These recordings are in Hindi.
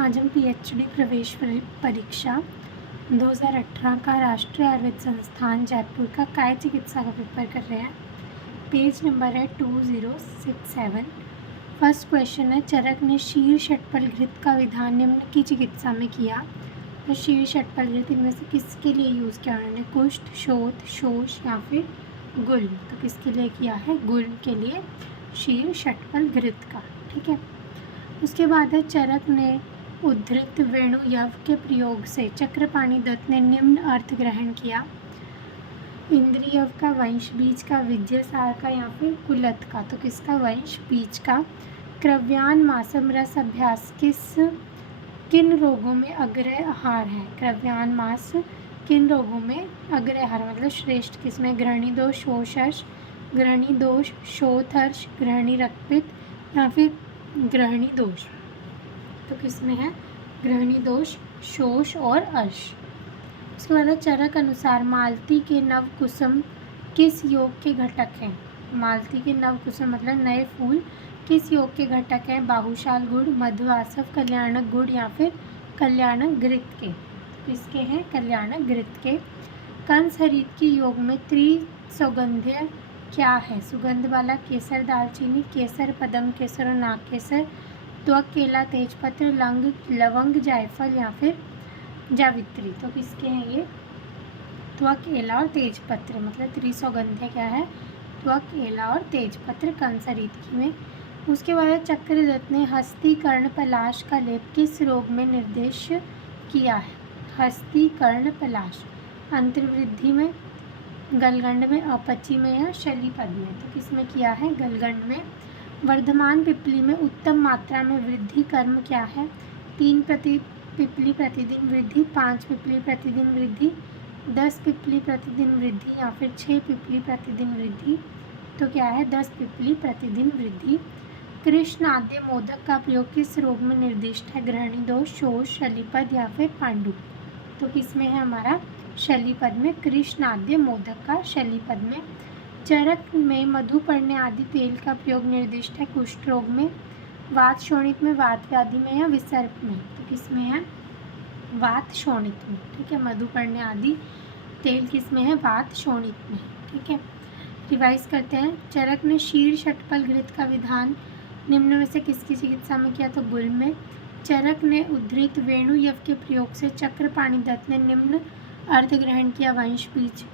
आज हम पीएचडी प्रवेश परीक्षा 2018 का राष्ट्रीय आयुर्वेद संस्थान जयपुर का काय चिकित्सा का पेपर कर रहे हैं। पेज नंबर है 2067। फर्स्ट क्वेश्चन है, चरक ने शीर षटपल घृत का विधान निम्न की चिकित्सा में किया। तो शीर षटपल घृत इनमें से किसके लिए यूज़ किया उन्होंने? कुष्ठ, शोथ, शोष या फिर गुल्म। तो किसके लिए किया है? गुल्म के लिए शीर षटपल घृत का। ठीक है। उसके बाद है, चरक ने उद्धृत वेणु यव के प्रयोग से चक्रपाणि दत्त ने निम्न अर्थ ग्रहण किया। इंद्रियव का, वंश बीज का, विद्यासार का या फिर कुलत का। तो किसका? वंश बीज का। क्रव्यान मासम रस अभ्यास किन रोगों में अग्रय आहार है? क्रव्यान मास किन रोगों में अग्रय आहार मतलब श्रेष्ठ किसमें? ग्रहणी दोष, शोषहर्ष, ग्रहणी दोष, शोथहर्ष, ग्रहणी रक्तपित्त या फिर ग्रहणी दोष। तो किसमें है? ग्रहणी दोष, शोष और अर्श। उसके बाद चरक अनुसार मालती के नव कुसुम किस योग के घटक हैं? मालती के नव कुसुम मतलब नए फूल किस योग के घटक हैं? बाहुशाल गुड़, मध्वासव, कल्याणक गुड़ या फिर कल्याणक घृत के। किसके हैं? कल्याणक घृत के। कंस हरित की योग में त्रिसौगंध्य क्या है? सुगंध वाला केसर, दालचीनी, केसर, पदम केसर और नाग केसर, त्वक, केला, तेजपत्र, लवंग, जायफल या फिर जावित्री। तो किसके हैं ये? त्वक, केला और तेजपत्र मतलब त्रिसौगंध्य क्या है? त्वक, केला और तेजपत्र कंसरीत में। उसके बाद चक्रदत्त ने हस्ती कर्ण पलाश का लेप किस रोग में निर्देश किया है? हस्ती कर्ण पलाश अंतर्वृद्धि में, गलगंड में, अपची में या शलीपद में। तो किसमें किया है? गलगंड में। वर्धमान पिपली में उत्तम मात्रा में वृद्धि कर्म क्या है? 3 पिपली प्रतिदिन वृद्धि, 5 पिपली प्रतिदिन वृद्धि, 10 पिपली प्रतिदिन वृद्धि या फिर 6 पिपली प्रतिदिन वृद्धि। तो क्या है? 10 पिपली प्रतिदिन वृद्धि। कृष्ण आद्य मोदक का प्रयोग किस रोग में निर्दिष्ट है? ग्रहणी दोष, शोष, शलीपद या फिर पांडु। तो किसमें है हमारा? शलीपद में। कृष्ण आद्य मोदक का शलीपद में। चरक में मधुपर्णे आदि तेल का प्रयोग निर्दिष्ट है कुष्ठ रोग में, वात शोणित में, वात व्याधि में या विसर्प में। तो किसमें है? वात शोणित में। ठीक है। मधुपर्णे आदि तेल किसमें है? वात शोणित में। ठीक है। रिवाइज करते हैं। चरक ने शीर षटपल घृत का विधान निम्न में से किसकी चिकित्सा में किया? तो गुल्म में। चरक ने उद्धृत वेणु यव के प्रयोग से चक्रपाणि दत्त ने निम्न अर्थ ग्रहण किया। वंश बीज।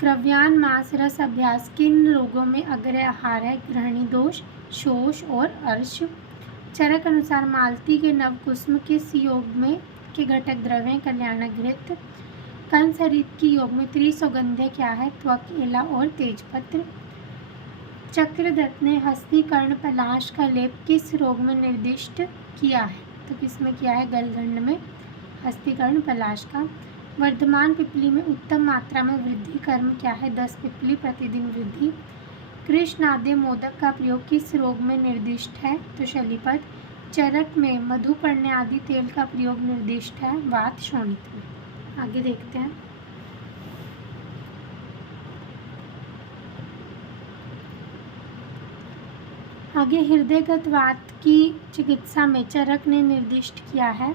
क्रव्यान मास रस अभ्यास किन रोगों में अग्रय आहार है? ग्रहणी दोष, शोष और अर्श। चरक अनुसार मालती के नव कुसुम किस योग में के घटक द्रव्य हैं? कल्याणक घृत। कंस हरित की योग में त्रिसौगंध्य क्या है? त्वक, केला और तेजपत्र। चक्रदत्त ने हस्ती कर्ण पलाश का लेप किस रोग में निर्दिष्ट किया है? तो किसमें किया है? गलगंड में। हस्ती कर्ण पलाश का। वर्धमान पिपली में उत्तम मात्रा में वृद्धि कर्म क्या है? 10 पिपली प्रतिदिन वृद्धि। कृष्ण आद्य मोदक का प्रयोग किस रोग में निर्दिष्ट है? तो शलीपद। चरक में मधुपर्णे आदि तेल का प्रयोग निर्दिष्ट है वात शोणित में। आगे देखते हैं। आगे हृदयगत वात की चिकित्सा में चरक ने निर्दिष्ट किया है।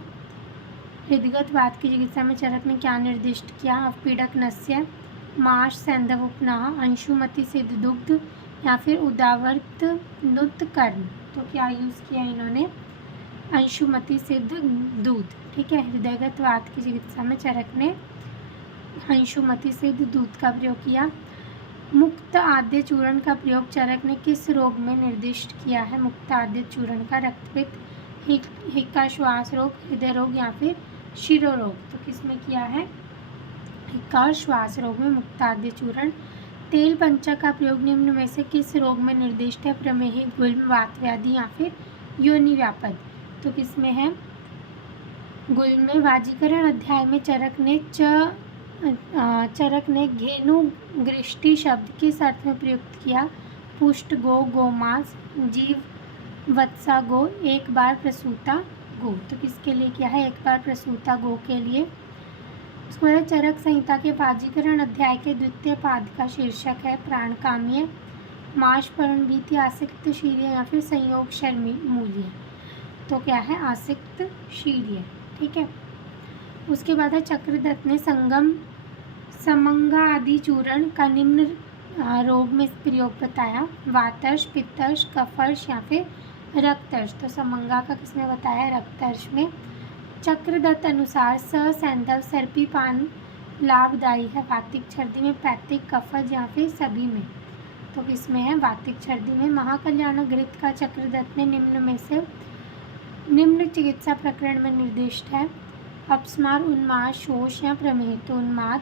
हृदयगत वात की चिकित्सा में चरक ने क्या निर्दिष्ट किया? अवपीडक नस्य, माश, सैंधव उपनाह, अंशुमति सिद्ध दुग्ध या फिर उदावर्त नुत कर्ण। तो क्या यूज़ किया इन्होंने? अंशुमति सिद्ध दूध। ठीक है। हृदयगत वात की चिकित्सा में चरक ने अंशुमति सिद्ध दूध का प्रयोग किया। मुक्त आद्य चूर्ण का प्रयोग चरक ने किस रोग में निर्दिष्ट किया है? मुक्त आद्य चूर्ण का रक्तपित्त, हिक्का, श्वास रोग, हृदय रोग या फिर शिरोरोग। तो किसमें किया है? हिक्का और श्वास रोग में मुक्ताद्य चूर्ण। तेल पंचक का प्रयोग निम्न में से किस रोग में निर्दिष्ट है? प्रमेही, गुल्म, वात व्याधि या फिर योनि व्यापद। तो किसमें है? गुल्म में। वाजीकरण अध्याय में चरक ने घेनु गृष्टि शब्द किस अर्थ में प्रयुक्त किया? पुष्ट गो, गोमांस, जीव वत्सा गो, एक बार प्रसूता गो। तो किसके लिए किया है? एक बार प्रसूता गो के लिए। उसके बाद चरक संहिता के वाजीकरण अध्याय के द्वितीय पाद का शीर्षक है प्राणकाम्य, माश, पर्ण, भीति, आसक्त, शीर्य या फिर संयोग शर्मी मूल्य। तो क्या है, आसिक्त शीर्य। ठीक है। उसके बाद है चक्रदत्त ने समंगा आदि चूर्ण का निम्न रोग में प्रयोग बताया, वातर्ष, पित्तर्ष, कफर्ष या फिर रक्तर्ष। तो समंगा का किसने बताया, रक्तर्ष में। चक्रदत्त अनुसार सैंधव सर्पी पान लाभदायी है, वातिक छर्दी में, पैतिक, कफज या फिर सभी में। तो किसमें है, वातिक छर्दी में। महाकल्याण घृत का चक्रदत्त ने निम्न में से निम्न चिकित्सा प्रकरण में निर्दिष्ट है, अपस्मार, उन्माद, शोष या प्रमेह। तो उन्माद,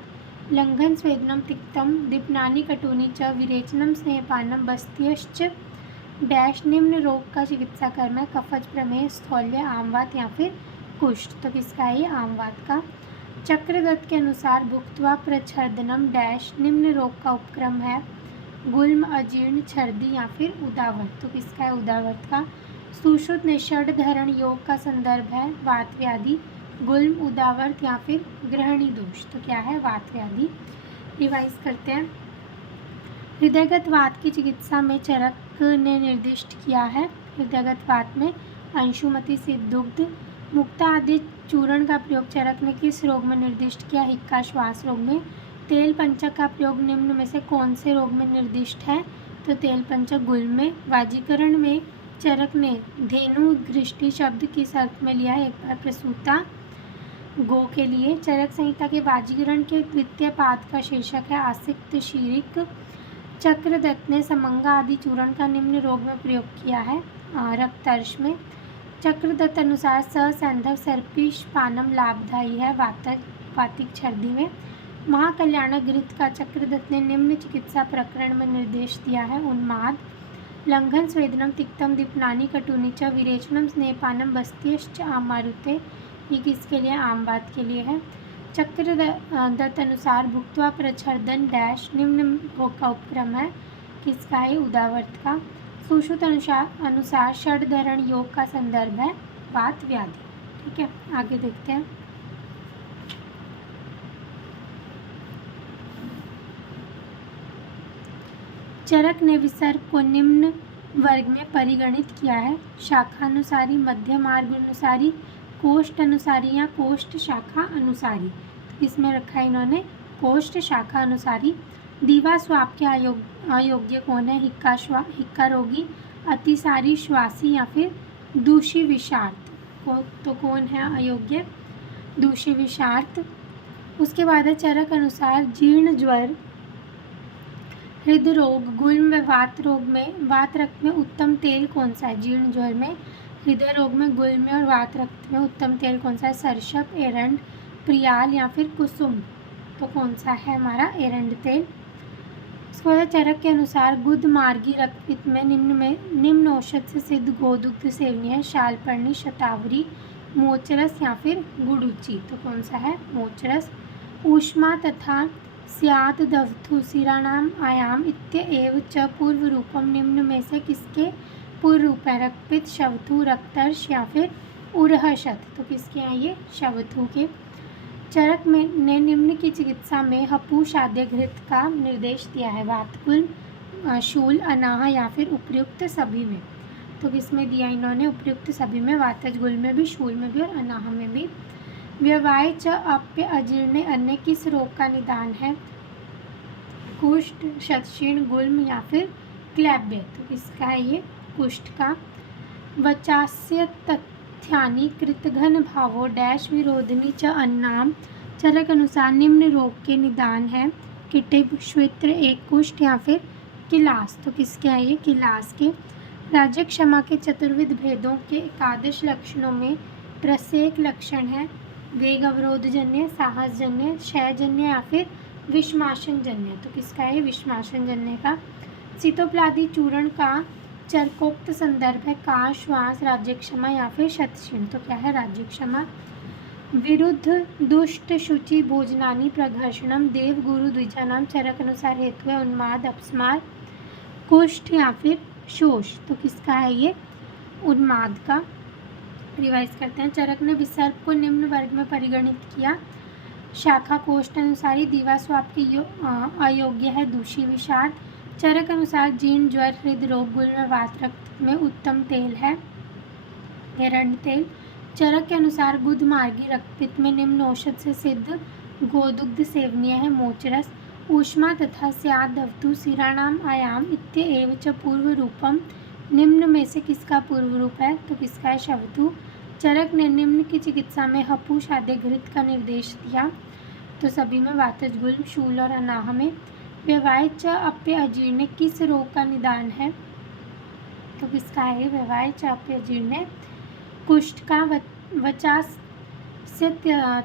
लंघन, स्वेदनम, तिक्तम, दीपनानी, कटुनी च, विरेचनम, स्नेहपानम, बस्त्यश्च डैश। निम्न रोग का चिकित्सा कर्म है, कफज, प्रमेह, स्थौल्य, आमवात या फिर कुष्ठ। तो किसका है ये, आमवात का। चक्रदत्त के अनुसार भुक्त्वा प्रच्छर्दनम डैश। निम्न रोग का उपक्रम है, गुल्म, अजीर्ण, छर्दी या फिर उदावत। तो किसका है, उदावत का। सुश्रुत ने षडधरण योग का संदर्भ है, वात व्याधि, गुल्म, उदावर्त या फिर ग्रहणी दोष। तो क्या है, वात व्याधि। रिवाइज करते हैं। हृदयगत वात की चिकित्सा में चरक ने निर्दिष्ट किया है, हृदयगत वात में अंशुमति, सिद्धदुग्ध, मुक्ता आदि चूर्ण का प्रयोग चरक ने किस रोग में निर्दिष्ट किया, हिक्का, श्वास रोग में। तेल पंचक का प्रयोग निम्न में से कौन से रोग में निर्दिष्ट है, तो तेल पंचक गुल्म में। वाजीकरण में चरक ने धेनु दृष्टि शब्द किस अर्थ में लिया है, एक बार प्रसूता गो के लिए। चरक संहिता के वाजीकरण के द्वितीय पाद का शीर्षक है आसिक्त शीरिक। चक्रदत्त ने समंगा आदि चूर्ण का निम्न रोग में प्रयोग किया है, रक्तर्ष में। चक्रदत्त अनुसार सैंधव सर्पिष पानम लाभदायी है, वातिक छर्दी में। महाकल्याण घृत का चक्रदत्त ने निम्न चिकित्सा प्रकरण में निर्देश दिया है, उन्माद, लंघन, स्वेदनम, तिक्तम, दीपनानी, कटुनी च, विरेचनम, स्नेहपानम, बस्त्यश्च आमारुते। ये किसके लिए, आमवात के लिए है। चक्रदत्त अनुसार भुक्त्वा प्रच्छर्दन डैश। निम्न रोग का उपक्रम है, किसका है, उदावर्त का। सुश्रुत अनुसार षडधरण योग का संदर्भ है, वात व्याधि। ठीक है, आगे देखते हैं। चरक ने विसर्ग को निम्न वर्ग में परिगणित किया है, शाखानुसारी, मध्य मार्ग अनुसारी, कोष्ठ अनुसारी या कोष्ठ शाखा अनुसारी। तो इसमें रखा है इन्होंने कोष्ठ शाखा अनुसारी। दीवा स्वाप के अयोग्य कौन है, हिक्का रोगी, अतिसारी, श्वासी या फिर दूषी विषार्थ। तो कौन है अयोग्य, दूषी विषार्थ। उसके बाद है चरक अनुसार जीर्ण ज्वर, हृदय रोग, गुल्म व वात रोग में, वात रक्त में उत्तम तेल कौन सा है, जीर्ण ज्वर में, हृदय रोग में, गुल्म में और वात रक्त में उत्तम तेल कौन सा है, सरसप, एरंड, प्रियाल या फिर कुसुम। तो कौन सा है हमारा, एरंड तेल। उसके बाद चरक के अनुसार गुद मार्गी रक्तपित्त में निम्न औषध से सिद्ध गोदुग्ध सेवनीय है, शालपर्णी, शतावरी, मोचरस या फिर गुडुचि। तो कौन सा है, मोचरस। ऊष्मा तथा स्यात् दवथु सिराणाम आयाम इत्येव च पूर्व रूपम। निम्न में से किसके पूर्व रूप है, रक्तपित्त, शवथु, रक्तर्ष या फिर उरहशत। तो किसके हैं ये, शवथु के। चरक ने निम्न की चिकित्सा में हपू, शाद्य घृत का निर्देश दिया है, वातकुल, शूल, अनाह या फिर उपयुक्त सभी में। तो किसमें दिया इन्होंने, उपयुक्त सभी में, वातज गुल में भी, शूल में भी और अनाह में भी। व्यवाय च अप्य अजीर्ण अन्य किस रोग का निदान है, कुष्ठ, शतशीर्ण, गुल्म या फिर क्लैब्य। तो किसका है ये, कुष्ठ का। वचास्य तथ्यानि कृतघन भावो डैश विरोधिनी च अन्नाम। चरक अनुसार निम्न रोग के निदान है, किटिब, श्वित्र, एक कुष्ठ या फिर किलास। तो किसके है ये, किलास के। राज्य क्षमा के चतुर्विध भेदों के एकादश लक्षणों में प्रत्येक लक्षण है, वेग अवरोधजन्य, साहसजन्य, क्षयजन्य या फिर विषमाशनजन्य। तो किसका है, विषमाशनजन्य का। सीतोप्लादी चूर्ण का चरकोक्त संदर्भ है, काश, श्वास, राज्यक्षमा या फिर शतशीर्ण। तो क्या है, राज्यक्षमा। विरुद्ध दुष्ट शुचि भोजनानी प्रघर्षणम देव गुरु द्विजानाम। चरक अनुसार हेतु है उन्माद, अपस्मार, कुष्ठ या फिर शोष। तो किसका है ये, उन्माद का। रिवाइज करते हैं। चरक ने विसर्प को निम्न वर्ग में परिगणित किया, शाखा कोष्ठ अनुसारी, दीवा स्वाप के अयोग्य है, दूषी विषार्थ। चरक अनुसार जीर्ण ज्वर, हृदय रोग, गुल्म, वात रक्त में उत्तम तेल है, एरंड तेल। चरक के अनुसार गुदमार्गी रक्तपित्त में निम्न औषध से सिद्ध गोदुग्ध सेवनीय है। मोचरस। ऊष्मा तथा स्यादवतु शिराणाम आयाम इत्येव च पूर्व रूपम निम्न में से किसका पूर्व रूप है? तो किसका है? शवतु। चरक ने निम्न की चिकित्सा में हपूष आदि घृत का निर्देश दिया, तो सभी में वातज गुल्म, शूल और अनाह में। व्यवाय च अप्य अजीर्ण किस रोग का निदान है? तो किसका है? व्यवाय च अप्य अजीर्ण कुष्ठ का। वचास्य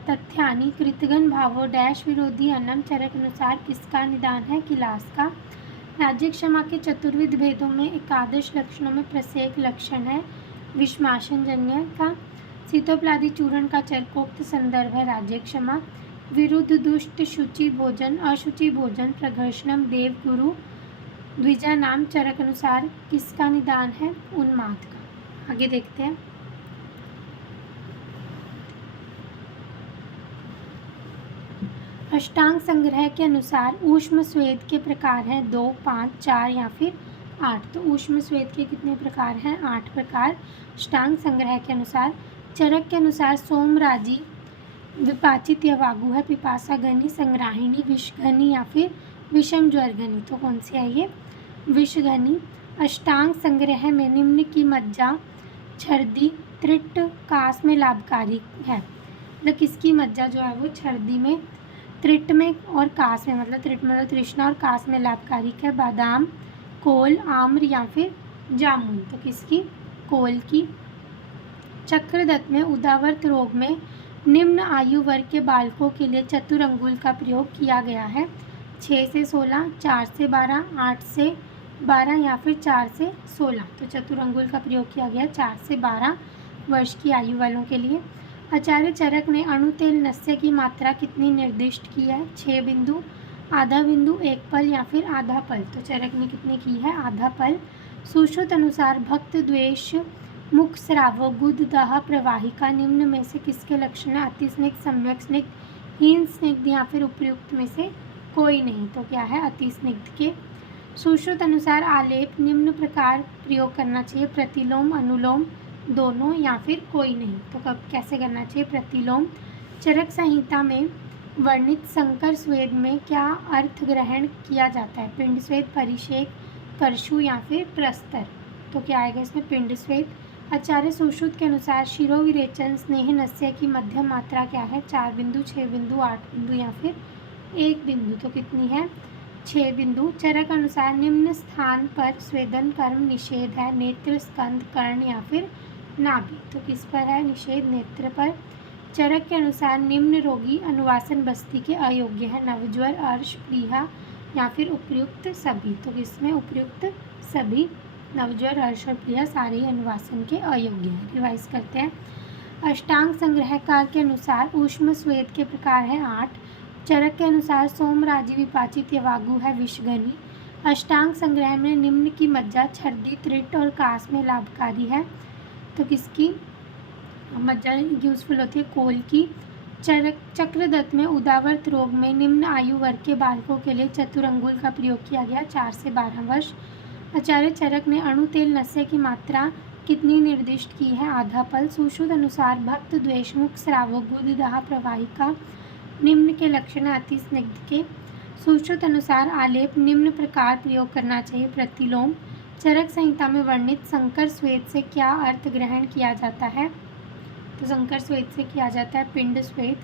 तथ्यानि कृतगन भावो डैश विरोधी अन्नम। चरक अनुसार किसका निदान है? किलास का। राज्य क्षमा के चतुर्विध भेदों में एकादश लक्षणों में प्रत्येक लक्षण है विषमाशन जन्य का। शीतोपलादी चूर्ण का चरकोक्त संदर्भ है राज्य क्षमा। विरुद्ध दुष्ट शुचि भोजन अशुचि भोजन प्रघर्षणम देव गुरु द्विजा नाम। चरक अनुसार किसका निदान है? उन्माद का। आगे देखते हैं। अष्टांग संग्रह के अनुसार ऊष्म स्वेद के प्रकार हैं 2, 5, 4 या फिर 8। तो ऊष्म स्वेद के कितने प्रकार हैं? 8 प्रकार अष्टांग संग्रह के अनुसार। चरक के अनुसार सोमराजी विपाचित या वागु है। पिपासा घनी, संग्राहिणी, विषघनी या फिर विषम ज्वर घनी। तो कौन सी है ये? विषघनी। अष्टांग संग्रह में निम्न की मज्जा छर्दी त्रिट कास में लाभकारी है। मतलब किसकी मज्जा जो है वो छर्दी में, त्रिट में और कास में, मतलब त्रिट मतलब तृष्णा और कास में लाभकारी है। बादाम, कोल, आम्र या फिर जामुन। तो किसकी? कोल की। चक्रदत्त में उदावर्त रोग में निम्न आयु वर्ग के बालकों के लिए चतुरंगुल का प्रयोग किया गया है। 6 से 16, 4 से 12, 8 से 12 या फिर 4 से 16। तो चतुरंगुल का प्रयोग किया गया 4 से 12 वर्ष की आयु वालों के लिए। आचार्य चरक ने अणु तेल नस्य की मात्रा कितनी निर्दिष्ट की है? 6 बिंदु, आधा बिंदु, 1 पल या फिर आधा पल। तो चरक ने कितनी की है? आधा पल। सुश्रुत अनुसार भक्त द्वेष मुख स्रावो गुद दाह प्रवाहिका निम्न में से किसके लक्षण है? अति स्निग्ध, सम्यक स्निग्ध, हीन स्निग्ध या फिर उपयुक्त में से कोई नहीं। तो क्या है? अति स्निग्ध के। सुश्रुत अनुसार आलेप निम्न प्रकार प्रयोग करना चाहिए? प्रतिलोम, अनुलोम, दोनों या फिर कोई नहीं। तो कब कैसे करना चाहिए? प्रतिलोम। चरक संहिता में वर्णित संकर स्वेद में क्या अर्थ ग्रहण किया जाता है? पिंड स्वेद, परिषेक, करशु या फिर प्रस्तर। तो क्या आएगा इसमें? पिंड स्वेद। आचार्य सुश्रुत के अनुसार शिरोविरेचन स्नेह नस्य की मध्यम मात्रा क्या है? 4 बिंदु, 6 बिंदु, 8 बिंदु या फिर 1 बिंदु। तो कितनी है? 6 बिंदु। चरक अनुसार निम्न स्थान पर स्वेदन कर्म निषेध है? नेत्र, स्कंद, कर्ण या फिर नाभि। तो किस पर है निषेध? नेत्र पर। चरक के अनुसार निम्न रोगी अनुवासन बस्ती के अयोग्य है? नवज्वर, अर्श, प्लीहा या फिर उपयुक्त सभी। तो किसमें? उपयुक्त सभी। नवज्वर, अर्श और प्लीहा सारे ही अनुवासन के अयोग्य हैं। रिवाइज करते हैं। अष्टांग संग्रहकार के अनुसार ऊष्म स्वेद के प्रकार हैं 8। चरक के अनुसार सोमराजी विपाचित या वागु है विषघनी। अष्टांग संग्रह में निम्न की मज्जा छर्दी, त्रिट और कास में लाभकारी है। तो किसकी मज्जा यूजफुल होती है? कोल की। चक्रदत्त में उदावर्त रोग में निम्न आयु वर्ग के बालकों के लिए चतुरंगुल का प्रयोग किया गया 4 से 12 वर्ष। आचार्य चरक ने अणु तेल नस्य की मात्रा कितनी निर्दिष्ट की है? आधा पल। सुश्रुत अनुसार भक्त द्वेषमुख स्रावो गुद दाह प्रवाहिका निम्न के लक्षण अति स्निग्ध के। सुश्रुत अनुसार आलेप निम्न प्रकार प्रयोग करना चाहिए? प्रतिलोम। चरक संहिता में वर्णित संकर स्वेद से क्या अर्थ ग्रहण किया जाता है? तो संकर स्वेद से किया जाता है पिंड स्वेद।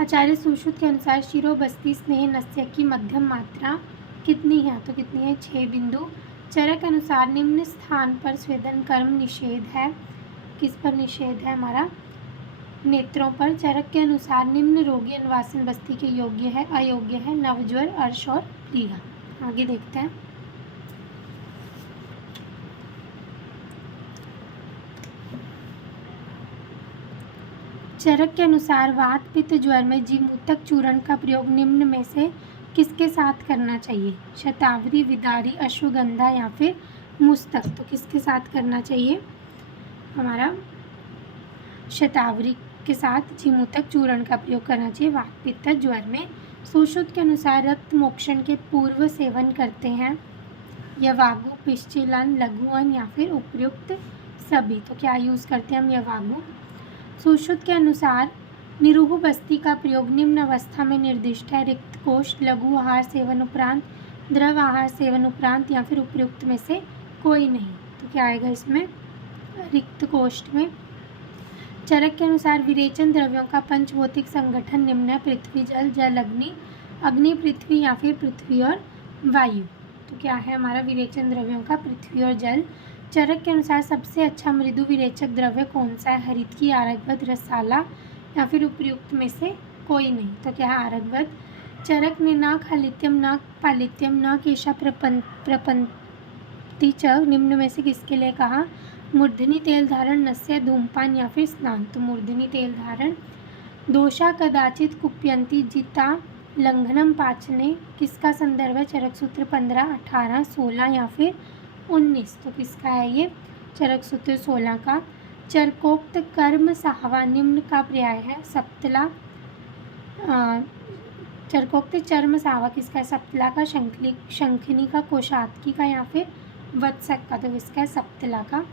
आचार्य सुश्रुत के अनुसार शिरोबस्ती स्नेह नस्य की मध्यम मात्रा कितनी है? तो कितनी है? 6 बिंदु। चरक अनुसार निम्न स्थान पर स्वेदन कर्म निषेध है? किस पर निषेध है हमारा? नेत्रों पर। चरक के अनुसार निम्न रोगी अनुवासन बस्ती के योग्य है अयोग्य है? नवज्वर, अर्श और प्लीहा। आगे देखते हैं। चरक के अनुसार वात पित्त ज्वर में जीमूतक चूर्ण का प्रयोग निम्न में से किसके साथ करना चाहिए? शतावरी, विदारी, अश्वगंधा या फिर मुस्तक। तो किसके साथ करना चाहिए? हमारा शतावरी के साथ जीमूतक चूर्ण का प्रयोग करना चाहिए वात पित्त ज्वर में। सुश्रुत के अनुसार रक्त मोक्षण के पूर्व सेवन करते हैं? यवागु, पिश्चिलन, लघुअन या फिर उपयुक्त सभी, तो क्या यूज़ करते हैं हम यवागु। सुश्रुत के अनुसार निरूह बस्ती का प्रयोग निम्न अवस्था में निर्दिष्ट है। रिक्त कोष, लघु आहार सेवन उपरांत, द्रव आहार सेवन उपरांत या फिर उपयुक्त में से कोई नहीं। तो क्या आएगा इसमें रिक्त कोष्ठ में। चरक के अनुसार विरेचन द्रव्यों का पंचभौतिक संगठन निम्न है। पृथ्वी जल, जल अग्नि, अग्नि पृथ्वी या फिर पृथ्वी और वायु। तो क्या है हमारा विरेचन द्रव्यों का पृथ्वी और जल। चरक के अनुसार सबसे अच्छा मृदु विरेचक द्रव्य कौन सा है। हरितकी, आरगवत, रसाला या फिर उपयुक्त में से कोई नहीं। तो क्या है आरगवत। चरक ने न खालित्यम न पालित्यम न केशा प्रपंति च निम्न में से किसके लिए कहा। मूर्धनि तेल धारण, नस्य, धूमपान या फिर स्नान। तो मूर्धनि तेल धारण। दोषा कदाचित कुप्यंती जिता लंघनम पाचने किसका संदर्भ है। चरक सूत्र 15, 18, 16 या फिर 19। तो किसका है ये चरक सूत्र 16 का। चरकोक्त कर्म साहवा निम्न का पर्याय है। सप्तला, चरकोक्त चर्म साहवा किसका है। सप्तला का, शंखिनी का, कोशातकी का या फिर वत्सक का। तो किसका है सप्तला का।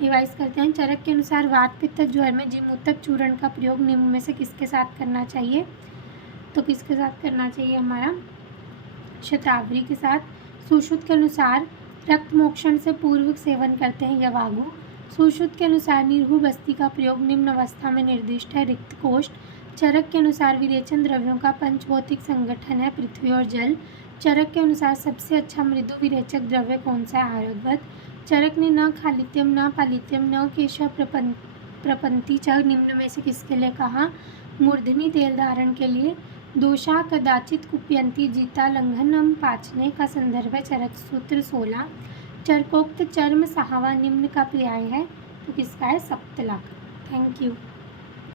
रिवाइज करते हैं। चरक के अनुसार वात पित्त ज्वर में जिमूतक चूर्ण का प्रयोग निम्न में से किसके साथ करना चाहिए। तो किसके साथ करना चाहिए हमारा शतावरी के साथ। सुश्रुत के अनुसार रक्त मोक्षण से पूर्व सेवन करते हैं यवागु। सुश्रुत के अनुसार निरूह बस्ती का प्रयोग निम्न अवस्था में निर्दिष्ट है। रिक्त कोष्ठ। चरक के अनुसार विरेचन द्रव्यों का पंचभौतिक संगठन है पृथ्वी और जल। चरक के अनुसार सबसे अच्छा मृदु विरेचक द्रव्य कौन सा है। आरगवत। चरक ने न खालित्यम न पालित्यम न केशव प्रपंति च निम्न में से किसके लिए कहा। मूर्धनि तेल धारण के लिए। दोषा कदाचित कुप्यंती जीता लंघनम पाचने का संदर्भ है। चरक सूत्र 16। चरकोक्त चर्म साहवा निम्न का पर्याय है। तो किसका है सप्तला। Thank you.